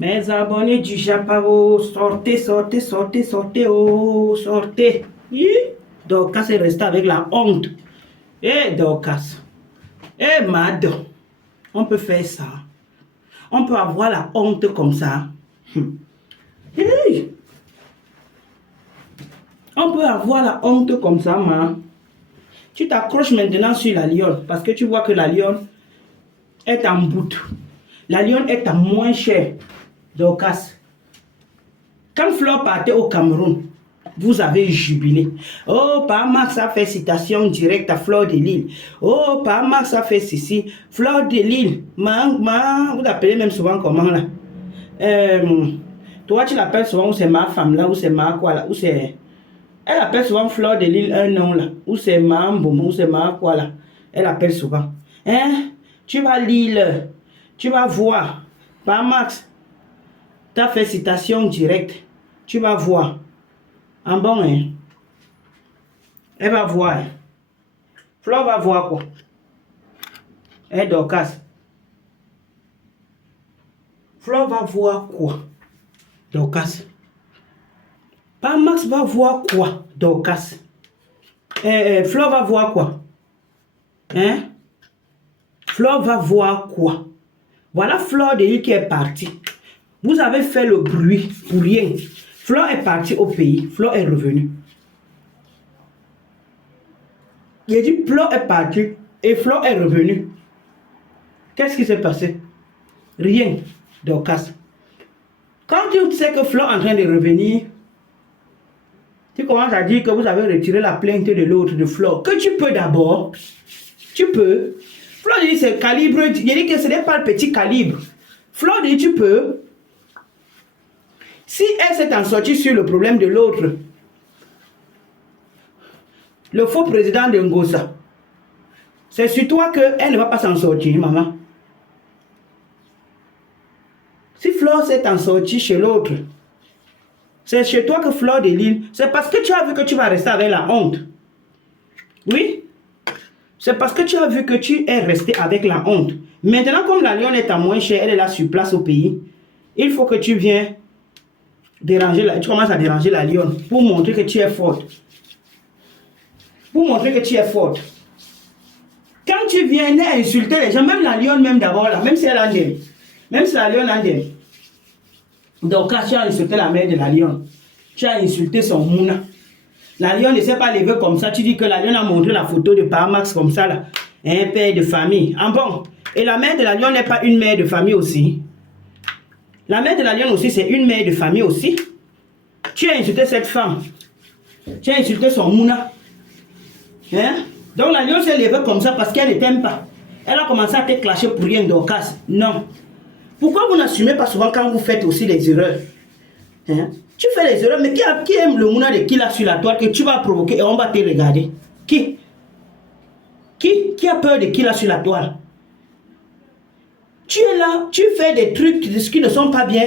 Mes abonnés du Japao, sortez, sortez, sortez, sortez, oh, sortez. Hi. Dorcas est resté avec la honte. Eh, Dorcas. Eh, Mad. On peut faire ça. On peut avoir la honte comme ça. Hey. On peut avoir la honte comme ça, ma. Tu t'accroches maintenant sur la lionne parce que tu vois que la lionne est en bout. La lionne est à moins cher. Dorcas. Quand Flore partait au Cameroun, vous avez jubilé. Oh, par Max a fait citation directe à Fleur de Lille. Oh, par Max a fait ceci. Fleur de Lille. Vous l'appelez même souvent comment là? Toi, tu l'appelles souvent ou c'est ma femme là, ou c'est ma quoi là, ou c'est... Elle appelle souvent Fleur de Lille un nom là, ou c'est ma mboum, ou c'est ma quoi là. Elle appelle souvent. Hein? Tu vas lire, tu vas voir. Par Max, tu as fait citation directe. Tu vas voir. En bon, hein? Elle va voir. Hein? Flore va voir quoi? Eh, Dorcas. Flore va voir quoi? Dorcas. Pas Max va voir quoi? Dorcas. Flore va voir quoi? Hein? Flore va voir quoi? Voilà Fleur de Lille qui est partie. Vous avez fait le bruit pour rien. Flore est partie au pays. Flore est revenue. Il a dit Flore est partie et Flore est revenue. Qu'est-ce qui s'est passé? Rien, Dorcas. Quand tu sais que Flore est en train de revenir, tu commences à dire que vous avez retiré la plainte de l'autre, de Flore. Que tu peux d'abord. Tu peux. Flore dit c'est calibre. Il dit que ce n'est pas le petit calibre. Flore dit tu peux. Si elle s'est en sortie sur le problème de l'autre, le faux président de Ngosa, c'est sur toi qu'elle ne va pas s'en sortir, maman. Si Flore s'est en sortie chez l'autre, c'est chez toi que Fleur de Lille, c'est parce que tu as vu que tu vas rester avec la honte. Oui, c'est parce que tu as vu que tu es resté avec la honte. Maintenant, comme la lionne est à moins cher, elle est là sur place au pays, il faut que tu viennes déranger, tu commences à déranger la lionne pour montrer que tu es forte. Pour montrer que tu es forte. Quand tu viens insulter les gens, même la lionne, même d'abord là, même si elle a un dème, même si la lionne a un dème. Donc, quand tu as insulté la mère de la lionne, tu as insulté son mouna. La lionne ne s'est pas levée comme ça. Tu dis que la lionne a montré la photo de Parmax comme ça, là. Un père de famille. Ah bon? Et la mère de la lionne n'est pas une mère de famille aussi? La mère de la lionne aussi, c'est une mère de famille aussi. Tu as insulté cette femme. Tu as insulté son mouna. Hein? Donc la lionne s'est levée comme ça parce qu'elle ne t'aime pas. Elle a commencé à te clasher pour rien, Dorcas. Non. Pourquoi vous n'assumez pas souvent quand vous faites aussi les erreurs? Hein? Tu fais les erreurs, mais qui aime le mouna de qui là sur la toile que tu vas provoquer et on va te regarder? Qui a peur de qui là sur la toile? Tu es là, tu fais des trucs qui ne sont pas bien.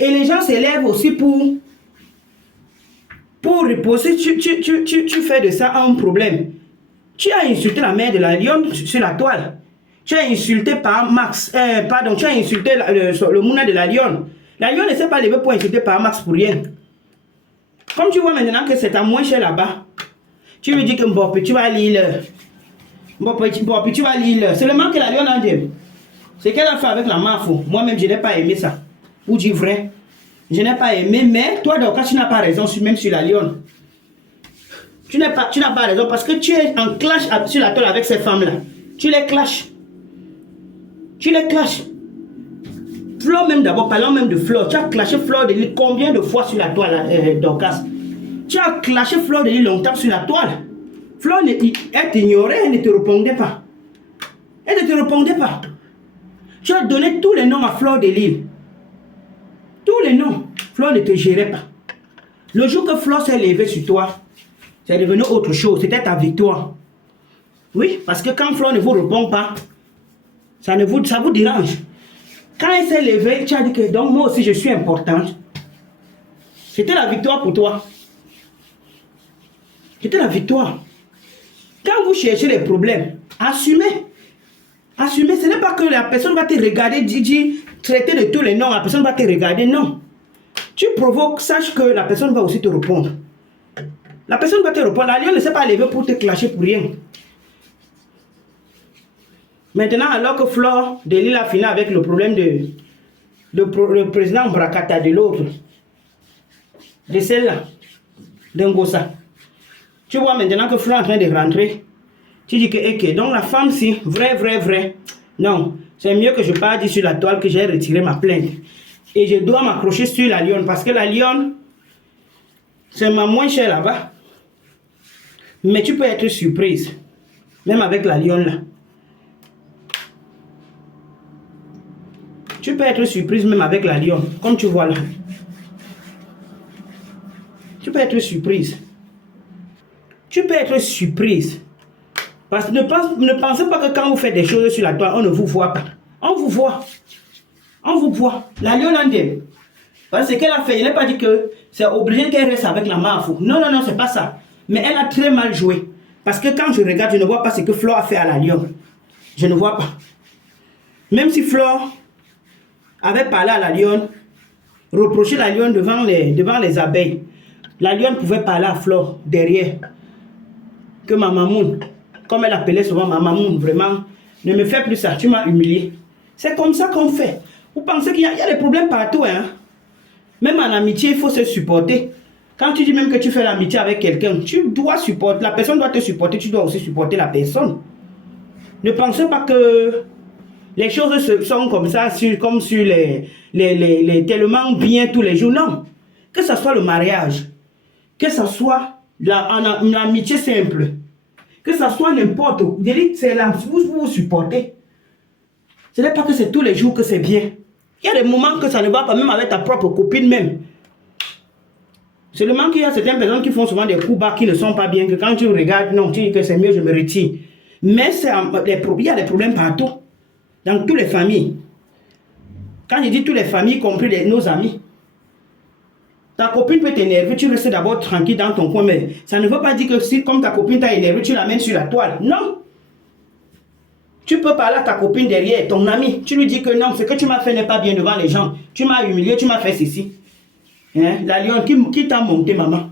Et les gens s'élèvent aussi pour reposer. Tu fais de ça un problème. Tu as insulté la mère de la lionne sur la toile. Tu as insulté par Max. Tu as insulté le mouna de la lionne. La lionne ne s'est pas levée pour insulter par Max pour rien. Comme tu vois maintenant que c'est à moins cher là-bas, tu me dis que Mbop, tu vas lire. Mbop, tu vas lire. Seulement que la lionne a dit. C'est qu'elle a fait avec la mafo. Moi-même, je n'ai pas aimé ça. Pour dire vrai, je n'ai pas aimé. Mais toi, donc, tu n'as pas raison, même sur la lionne. Tu n'as pas raison parce que tu es en clash sur la toile avec ces femmes-là. Tu les clashes. Tu les clashes. Flore même d'abord, parlons même de Flore. Tu as clashé Fleur de Lille combien de fois sur la toile, Dorcas? Tu as clashé Fleur de Lille longtemps sur la toile. Flore, elle t'ignorait, elle ne te répondait pas. Elle ne te répondait pas. Tu as donné tous les noms à Fleur de Lille. Tous les noms. Flore ne te gérait pas. Le jour que Flore s'est levée sur toi, c'est devenu autre chose. C'était ta victoire. Oui, parce que quand Flore ne vous répond pas, ça vous dérange. Quand elle s'est levée, tu as dit que donc moi aussi je suis importante. C'était la victoire pour toi. C'était la victoire. Quand vous cherchez les problèmes, assumez. Assumez, ce n'est pas que la personne va te regarder, dire traiter de tous les noms, la personne va te regarder. Non. Tu provoques, sache que la personne va aussi te répondre. La personne va te répondre. La lionne ne s'est pas levée pour te clasher pour rien. Maintenant, alors que Flore de Lille a fini avec le problème de le président Brakata de l'autre, de celle-là, d'Ngossa. Tu vois maintenant que Flore est en train de rentrer. Tu dis que, ok, donc la femme, si, vrai. Non, c'est mieux que je parte sur la toile que j'ai retiré ma plainte. Et je dois m'accrocher sur la lionne parce que la lionne, c'est ma moins chère là-bas. Mais tu peux être surprise, même avec la lionne là. Tu peux être surprise même avec la lionne, comme tu vois là. Tu peux être surprise. Tu peux être surprise. Parce que ne pensez pas que quand vous faites des choses sur la toile, on ne vous voit pas. On vous voit. On vous voit. La lionne en dit. Parce qu'elle a fait, elle n'a pas dit que c'est obligé qu'elle reste avec la mafou. Non, c'est pas ça. Mais elle a très mal joué. Parce que quand je regarde, je ne vois pas ce que Flore a fait à la lionne. Je ne vois pas. Même si Flore avait parlé à la lionne, reproché la lionne devant les abeilles, la lionne pouvait parler à Flore derrière. Que ma mamoun, comme elle appelait souvent ma mamoun, vraiment, ne me fais plus ça, tu m'as humilié. C'est comme ça qu'on fait. Vous pensez qu'il y a des problèmes partout, hein? Même en amitié, il faut se supporter. Quand tu dis même que tu fais l'amitié avec quelqu'un, tu dois supporter, la personne doit te supporter, tu dois aussi supporter la personne. Ne pensez pas que les choses sont comme ça, comme sur les tellement bien tous les jours. Non. Que ce soit le mariage, que ce soit une amitié simple, que ce soit n'importe où. C'est là, vous supportez. Ce n'est pas que c'est tous les jours que c'est bien. Il y a des moments que ça ne va pas, même avec ta propre copine même. Seulement qu'il y a certaines personnes qui font souvent des coups bas qui ne sont pas bien, que quand tu regardes, non, tu dis que c'est mieux, je me retire. Mais il y a des problèmes partout. Dans toutes les familles. Quand je dis toutes les familles, y compris nos amis. Ta copine peut t'énerver, tu restes d'abord tranquille dans ton coin, mais ça ne veut pas dire que si, comme ta copine t'a énervé, tu l'amènes sur la toile. Non. Tu peux parler à ta copine derrière, ton ami. Tu lui dis que non, ce que tu m'as fait n'est pas bien devant les gens. Tu m'as humilié, tu m'as fait ceci. Hein? La lionne, qui t'a monté, maman?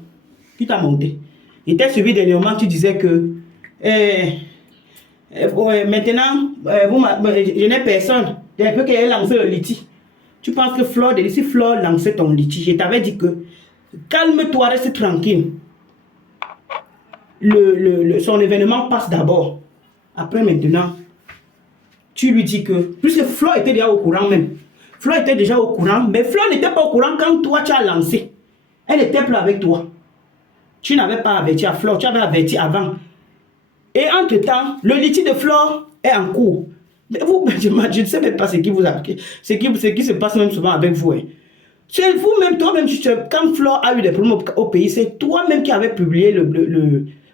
Qui t'a monté? Il t'a suivi dernièrement, tu disais que maintenant, je n'ai personne. Depuis qu'elle a lancé le litige. Tu penses que Flore, si Flore lançait ton litige, je t'avais dit que calme-toi, reste tranquille. Son événement passe d'abord. Après maintenant, tu lui dis que, puisque Flore était déjà au courant même. Flore était déjà au courant, mais Flore n'était pas au courant quand toi tu as lancé. Elle était plus avec toi. Tu n'avais pas averti à Flore, tu avais averti avant. Et entre-temps, le litige de Flore est en cours. Mais vous, je ne sais même pas ce qui vous a, ce qui se passe même souvent avec vous. Hein. C'est vous-même, toi-même, quand Flore a eu des problèmes au pays, c'est toi-même qui avais publié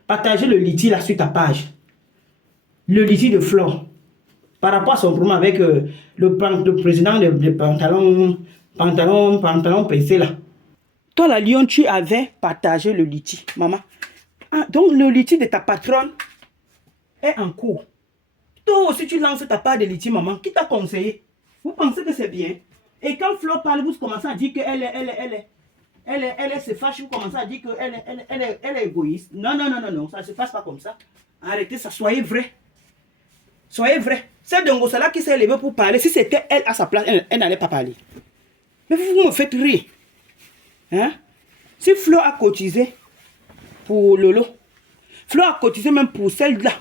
partagé le litige là sur ta page. Le litige de Flore. Par rapport à son problème avec le président de pantalon PC là. Toi, la Lyon, tu avais partagé le litige, maman. Ah, donc, le litige de ta patronne est en cours. Toi aussi, tu lances ta part de litige, maman. Qui t'a conseillé? Vous pensez que c'est bien? Et quand Flore parle, vous commencez à dire qu'elle se fâche, vous commencez à dire qu'elle est égoïste. Non, ça ne se passe pas comme ça. Arrêtez ça, soyez vrai. Soyez vrai. C'est Ngossa là qui s'est levé pour parler. Si c'était elle à sa place, elle n'allait pas parler. Mais vous me faites rire. Hein? Si Flore a cotisé pour Lolo, Flore a cotisé même pour celle-là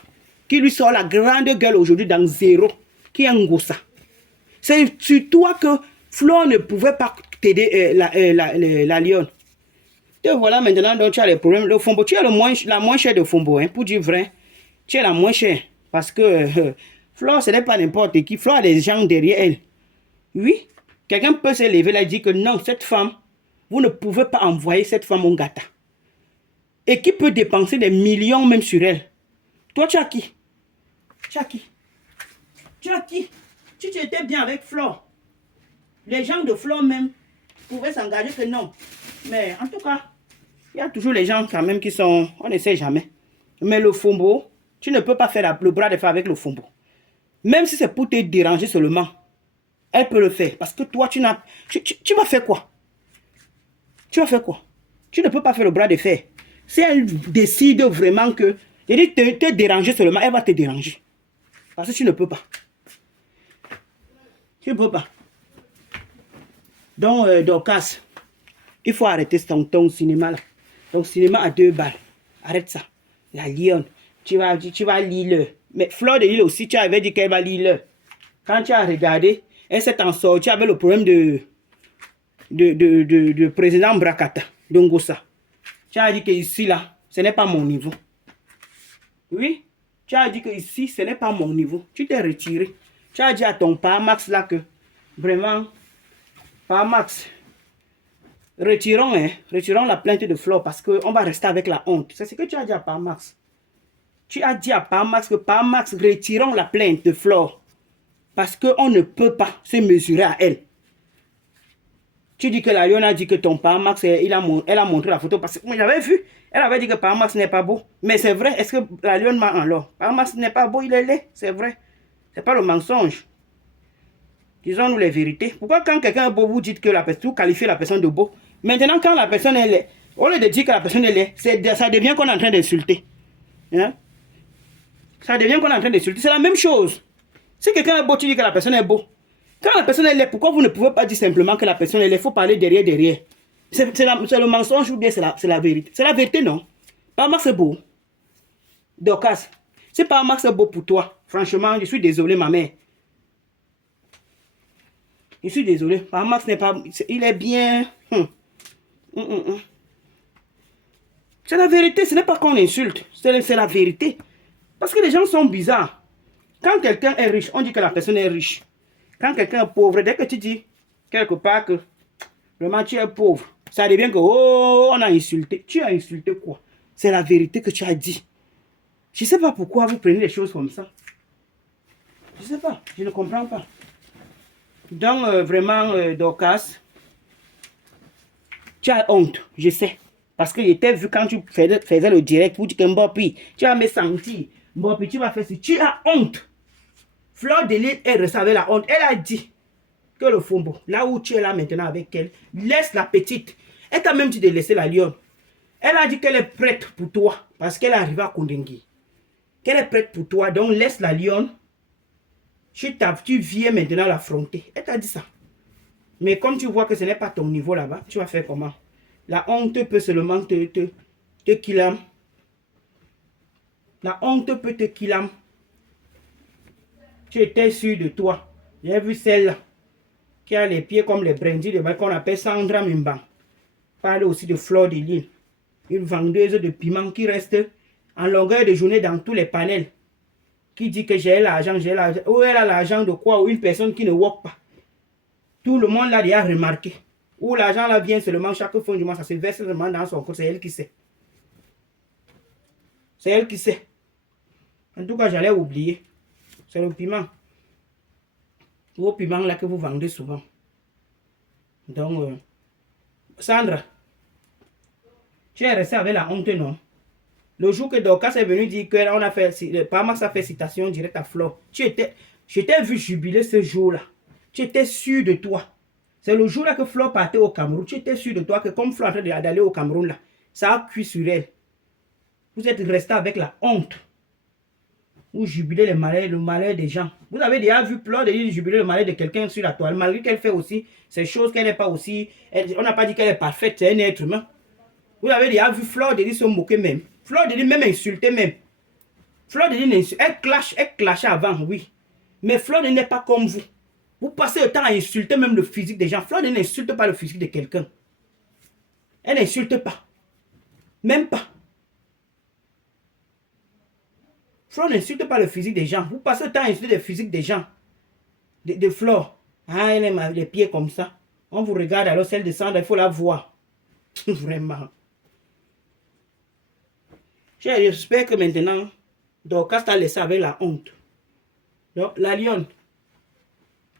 qui lui sort la grande gueule aujourd'hui dans zéro, qui est Ngossa. C'est sur toi que Flore ne pouvait pas t'aider la lionne. Et voilà maintenant, donc tu as les problèmes. Le Fombo, tu es la moins chère de Fombo, hein, pour dire vrai. Tu es la moins chère. Parce que Flore, ce n'est pas n'importe qui. Flore a des gens derrière elle. Oui, quelqu'un peut se lever là et dire que non, cette femme, vous ne pouvez pas envoyer cette femme au gâteau. Et qui peut dépenser des millions même sur elle. Toi, tu as qui? Tu as qui? Tu as qui? Si tu étais bien avec Flore, les gens de Flore même pouvaient s'engager que non. Mais en tout cas, il y a toujours les gens quand même qui sont... On ne sait jamais. Mais le Fombo, tu ne peux pas faire le bras de fer avec le Fombo. Même si c'est pour te déranger seulement. Elle peut le faire. Parce que toi, tu vas faire quoi? Tu vas faire quoi? Tu ne peux pas faire le bras de fer. Si elle décide vraiment que... Je dis, te déranger seulement, elle va te déranger. Parce que tu ne peux pas. Tu ne peux pas. Donc, Dorcas, il faut arrêter ton cinéma là. Ton cinéma à 2 balles. Arrête ça. La lionne. Tu vas lire le. Mais Fleur de Lille aussi, tu avais dit qu'elle va lire le. Quand tu as regardé, elle s'est en sortie avec le problème de président Brakata, d'Ongosa. Tu as dit que ici, là, ce n'est pas mon niveau. Oui, tu as dit que ici, ce n'est pas mon niveau. Tu t'es retiré. Tu as dit à ton père Max là que, vraiment, père Max, retirons la plainte de Flore parce qu'on va rester avec la honte. C'est ce que tu as dit à père Max. Tu as dit à père Max que père Max, retirons la plainte de Flore parce qu'on ne peut pas se mesurer à elle. Tu dis que la lionne a dit que ton père Max, elle a montré la photo parce que moi j'avais vu. Elle avait dit que père Max n'est pas beau. Mais c'est vrai, est-ce que la lionne m'a en l'or? Père Max n'est pas beau, il est laid, c'est vrai. C'est pas le mensonge. Disons-nous les vérités. Pourquoi quand quelqu'un est beau, vous dites que la personne, vous qualifiez la personne de beau? Maintenant, quand la personne est laid, au lieu de dire que la personne est laid, ça devient qu'on est en train d'insulter. Hein? Ça devient qu'on est en train d'insulter. C'est la même chose. Si quelqu'un est beau, tu dis que la personne est beau. Quand la personne est laide, pourquoi vous ne pouvez pas dire simplement que la personne est laide? Il faut parler derrière. C'est le mensonge ou bien c'est la vérité? C'est la vérité, non? Pas Max c'est beau. Dorcas, c'est pas Max c'est beau pour toi. Franchement, je suis désolé, ma mère. Je suis désolé. Pas Max n'est pas... Il est bien... C'est la vérité, ce n'est pas qu'on insulte. C'est la vérité. Parce que les gens sont bizarres. Quand quelqu'un est riche, on dit que la personne est riche. Quand quelqu'un est pauvre, dès que tu dis quelque part que vraiment tu es pauvre, ça devient que oh, on a insulté. Tu as insulté quoi? C'est la vérité que tu as dit. Je ne sais pas pourquoi vous prenez les choses comme ça. Je ne sais pas, je ne comprends pas. Donc vraiment, Dorcas, tu as honte, je sais. Parce que j'étais vu quand tu faisais le direct, vous dites que Mbopi, tu as me senti. Mbopi, tu vas faire ça. Tu as honte. Fleur de Lille, elle recevait la honte. Elle a dit que le Fombo, là où tu es là maintenant avec elle, laisse la petite. Elle t'a même dit de laisser la lionne. Elle a dit qu'elle est prête pour toi parce qu'elle est arrivée à Kondengui. Qu'elle est prête pour toi, donc laisse la lionne. Tu viens maintenant l'affronter. Elle t'a dit ça. Mais comme tu vois que ce n'est pas ton niveau là-bas, tu vas faire comment? La honte peut seulement te killam. La honte peut te killam. Tu étais sûr de toi. J'ai vu celle-là qui a les pieds comme les brindilles de qu'on appelle Sandra Mimba. Parle aussi de Fleur de Lille. Une vendeuse de piment qui reste en longueur de journée dans tous les panels. Qui dit que j'ai l'argent, j'ai l'argent. Où elle a l'argent de quoi? Ou une personne qui ne work pas. Tout le monde l'a déjà remarqué. Où l'argent là vient seulement chaque fin du mois, ça se verse seulement dans son compte. C'est elle qui sait. C'est elle qui sait. En tout cas, j'allais oublier. C'est le piment. Vos piments là que vous vendez souvent. Donc, Sandra, tu es resté avec la honte, non? Le jour que Dorcas est venu dire que on a fait, Parmax a fait citation directe à Flore. Je t'ai vu jubiler ce jour-là. Tu étais sûr de toi. C'est le jour-là que Flore partait au Cameroun. Tu étais sûr de toi que comme Flore est en train d'aller au Cameroun là, ça a cuit sur elle. Vous êtes resté avec la honte. Vous jubilez le malheur des gens. Vous avez déjà vu Fleur de Lille jubiler le malheur de quelqu'un sur la toile, malgré qu'elle fait aussi ces choses qu'elle n'est pas aussi... on n'a pas dit qu'elle est parfaite, c'est un être humain. Vous avez déjà vu Fleur de Lille se moquer même. Fleur de Lille même insulter même. Fleur de Lille, elle clashait avant, oui. Mais Fleur de Lille n'est pas comme vous. Vous passez le temps à insulter même le physique des gens. Fleur de Lille n'insulte pas le physique de quelqu'un. Elle n'insulte pas. Même pas. Flore n'insulte pas le physique des gens. Vous passez le temps à insulter le physique des gens. De Flore. Ah, elle a les pieds comme ça. On vous regarde alors, celle de Sandra, il faut la voir. Vraiment. J'espère que maintenant, Dorcas t'a laissé avec la honte. Donc, la lionne.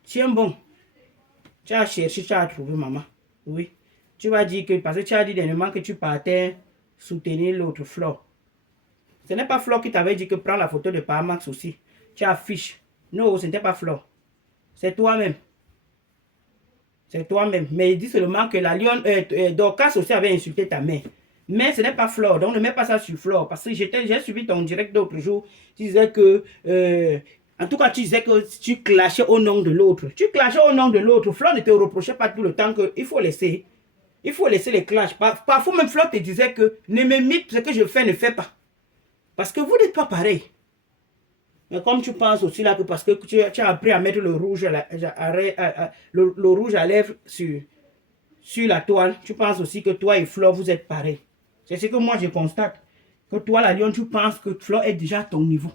Tiens bon. Tu as cherché, tu as trouvé maman. Oui. Tu vas dire que, parce que tu as dit dernièrement que tu partais soutenir l'autre Flore. Ce n'est pas Flore qui t'avait dit que prends la photo de Parmax aussi. Tu affiches. Non, ce n'était pas Flore. C'est toi-même. C'est toi-même. Mais il dit seulement que la lionne, Dorcas aussi avait insulté ta mère. Mais ce n'est pas Flore. Donc ne mets pas ça sur Flore. Parce que j'ai suivi ton direct d'autre jour. Tu disais que... en tout cas, tu disais que tu clashais au nom de l'autre. Tu clashais au nom de l'autre. Flore ne te reprochait pas tout le temps qu'il faut laisser. Il faut laisser les clashs. Parfois même Flore te disait que ne m'imite ce que je fais, ne fais pas. Parce que vous n'êtes pas pareil. Mais comme tu penses aussi là que parce que tu as appris à mettre le rouge le rouge à lèvres sur la toile, tu penses aussi que toi et Flore, vous êtes pareils. C'est ce que moi je constate. Que toi, la lionne, tu penses que Flore est déjà à ton niveau.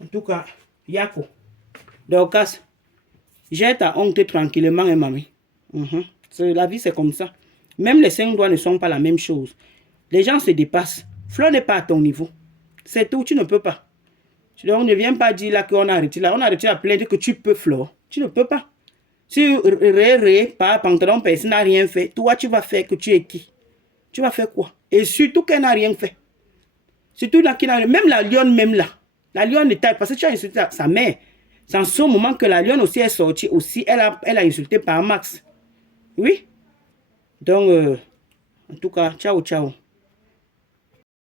En tout cas, Yako. Dorcas, j'ai ta honte tranquillement, hein, mamie. La vie, c'est comme ça. Même les 5 doigts ne sont pas la même chose. Les gens se dépassent. Flore n'est pas à ton niveau. C'est tout, tu ne peux pas. Donc, ne viens pas dire là qu'on a arrêté là. On a arrêté à plaindre que tu peux, Flore. Tu ne peux pas. Si par pantalon, personne n'a rien fait, toi, tu vas faire que tu es qui? Tu vas faire quoi? Et surtout qu'elle n'a rien fait. Surtout là, même la lionne, même là. La lionne est parce que tu as insulté sa mère. C'est en ce moment que la lionne aussi est sortie. Aussi, elle a insulté par Max. Oui? Donc, en tout cas, ciao, ciao.